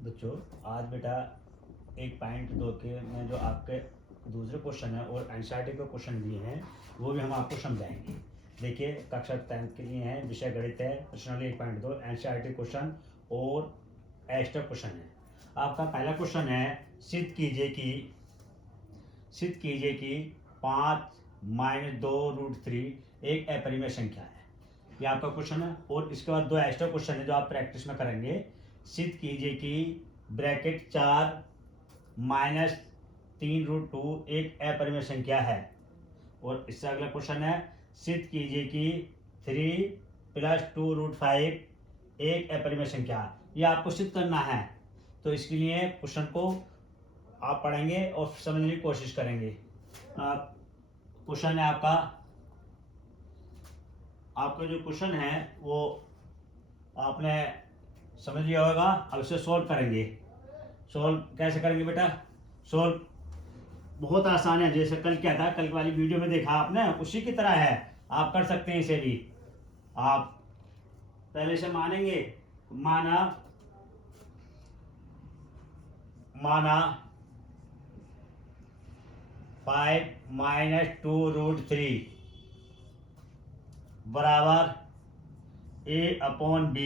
बच्चों आज बेटा 1.2 के में जो आपके दूसरे क्वेश्चन है और एनसीईआरटी के क्वेश्चन दिए हैं वो भी हम आपको समझाएंगे। देखिए कक्षा 10th के लिए हैं, विषय गणित है, प्रश्नावली 1.2 एनसीईआरटी क्वेश्चन और एक्स्ट्रा क्वेश्चन है। आपका पहला क्वेश्चन है सिद्ध कीजिए कि 5-2√3 एक अपरिमेय संख्या है। ये आपका क्वेश्चन है और इसके बाद दो एक्स्ट्रा क्वेश्चन है जो आप प्रैक्टिस में करेंगे। सिद्ध कीजिए कि ब्रैकेट 4-3√2 एक अपरिमेय संख्या है। और इससे अगला क्वेश्चन है सिद्ध कीजिए कि 3+2√5 एक अपरिमेय संख्या है। ये आपको सिद्ध करना है, तो इसके लिए क्वेश्चन को आप पढ़ेंगे और समझने की कोशिश करेंगे। क्वेश्चन है आपका जो क्वेश्चन है वो आपने समझ लिया होगा। अब इसे सोल्व करेंगे। सोल्व कैसे करेंगे बेटा? सोल्व बहुत आसान है, जैसे कल क्या था, कल वाली वीडियो में देखा आपने, उसी की तरह है। आप कर सकते हैं इसे भी। आप पहले से मानेंगे, माना 5-2√3 बराबर a/b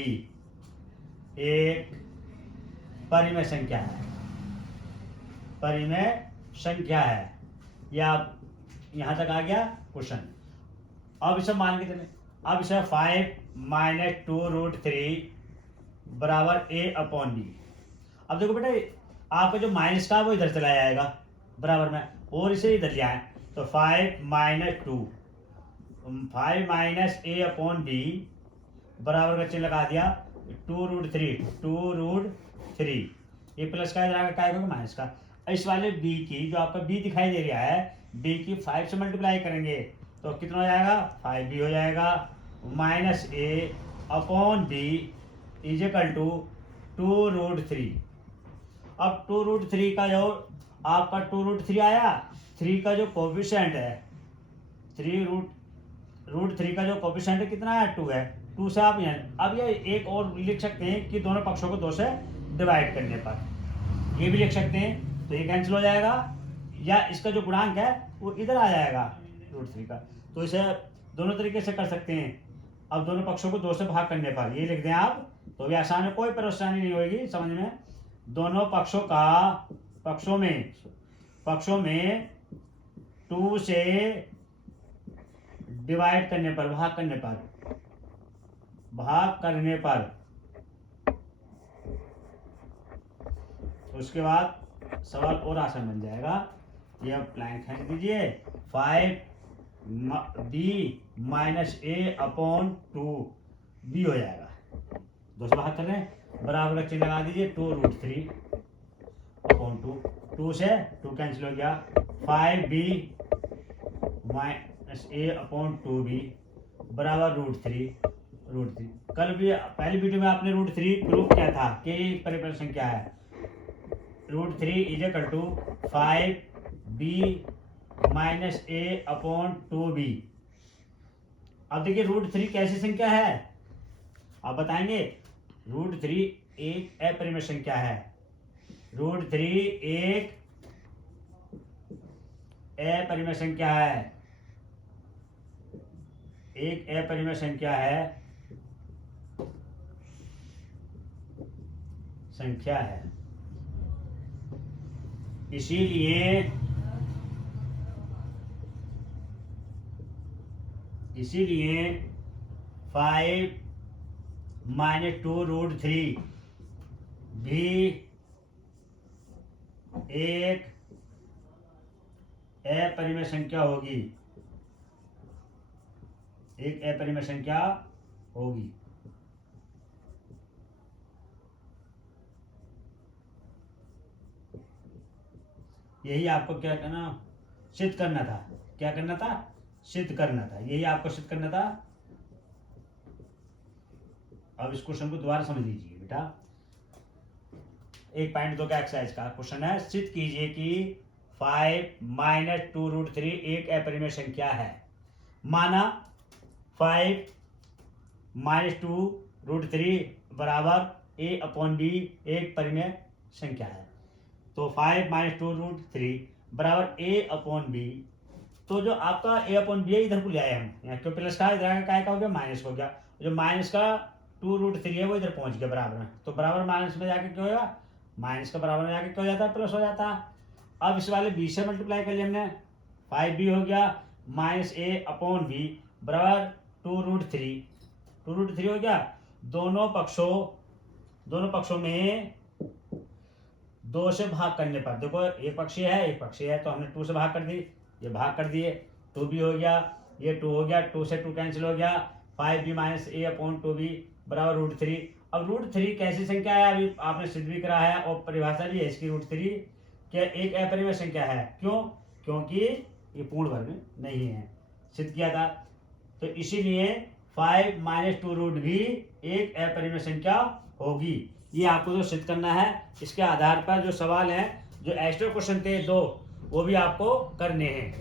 एक परिमेय संख्या है। या यहां तक आ गया क्वेश्चन। अब इसे मान के चले, अब इसे 5-2√3 बराबर a/b। अब देखो बेटा आपका जो माइनस का वो इधर चला जाएगा बराबर में, और इसे इधर ले आए तो 5 a/b बराबर का चिन्ह लगा दिया 2√3 ये प्लस का इधर आएगा, क्या आएगा माइनस का। इस वाले b की जो आपका b दिखाई दे रहा है, b की 5 से मल्टीप्लाई करेंगे तो कितना हो जाएगा, 5b हो जाएगा। -a/b = 2√3। अब 2√3 का जो आपका 2√3 आया, 3 का जो कोफिशिएंट है, 3√3 का जो कोफिशिएंट है कितना है, 2 है। 2 से आप अब ये एक और लिख सकते हैं कि दोनों पक्षों को 2 से डिवाइड करने पर ये भी लिख सकते हैं, तो ये कैंसिल हो जाएगा, या इसका जो गुणांक है वो इधर आ जाएगा √3 का। तो इसे दोनों तरीके से कर सकते हैं। अब दोनों पक्षों को 2 से भाग करने पर ये लिख दें आप, तो भी आसान है, कोई परेशानी नहीं होगी समझ में। दोनों पक्षों में 2 से डिवाइड करने पर, भाग करने पर उसके बाद सवाल और आसान बन जाएगा। ये अब लाइन खींच दीजिए, 5b -a/2b हो जाएगा। 2 से भाग कर रहे हैं, बराबर का चिन्ह लगा दीजिए 2√3/2। 2 से 2 कैंसिल हो गया, 5b -a/2b बराबर √3। कल भी पहली वीडियो में आपने √3 प्रूफ किया था कि एक परिमेय संख्या है। √3 = 5b -a/2b। अब देखिए √3 कैसी संख्या है, आप बताएंगे। √3 एक अपरिमेय संख्या है। √3 एक अपरिमेय संख्या है, एक अपरिमेय संख्या है, इसीलिए 5-2√3 भी एक अपरिमेय संख्या होगी, यही आपको क्या करना, सिद्ध करना था। सिद्ध करना था, यही आपको सिद्ध करना था। अब इस क्वेश्चन को दोबारा समझ लीजिए बेटा। 1.2 का एक्सरसाइज का क्वेश्चन है, सिद्ध कीजिए कि 5-2√3 एक अपरिमेय संख्या है। माना 5 -2√3 बराबर ए अपॉन बी एक परिमेय संख्या है। तो 5 - 2√3 बराबर ए अपॉन बी। तो जो आपका ए अपॉन बी है इधर को ले आए हम, यहाँ क्यों प्लस का इधर का हो गया माइनस हो गया, जो माइनस का 2√3 है वो इधर पहुंच गया बराबर में। तो बराबर माइनस में जाके क्या होगा, माइनस का बराबर में जाके क्या हो जाता है, प्लस हो जाता है। अब इस वाले बी से मल्टीप्लाई कर लिया हमने, 5b हो गया माइनस ए अपॉन बी बराबर 2√3 हो गया। दोनों पक्षों में 2 से भाग करने पर, देखो एक पक्ष है तो हमने 2 से भाग कर दी, ये भाग कर दिए, 2b हो गया, ये 2 हो गया, 2 से 2 कैंसिल हो गया, 5b माइनस ए अपॉन 2b बराबर √3। अब √3 कैसी संख्या है, अभी आपने सिद्ध भी करा है और परिभाषा भी है इसकी, √3 क्या एक अपरिमेय संख्या है। क्यों? क्योंकि ये पूर्ण वर्ग नहीं है, सिद्ध किया था। तो इसीलिए 5 - 2√3 भी एक अपरिमेय संख्या होगी। ये आपको जो सिद्ध करना है, इसके आधार पर जो सवाल है, जो एक्स्ट्रा क्वेश्चन थे 2 वो भी आपको करने हैं।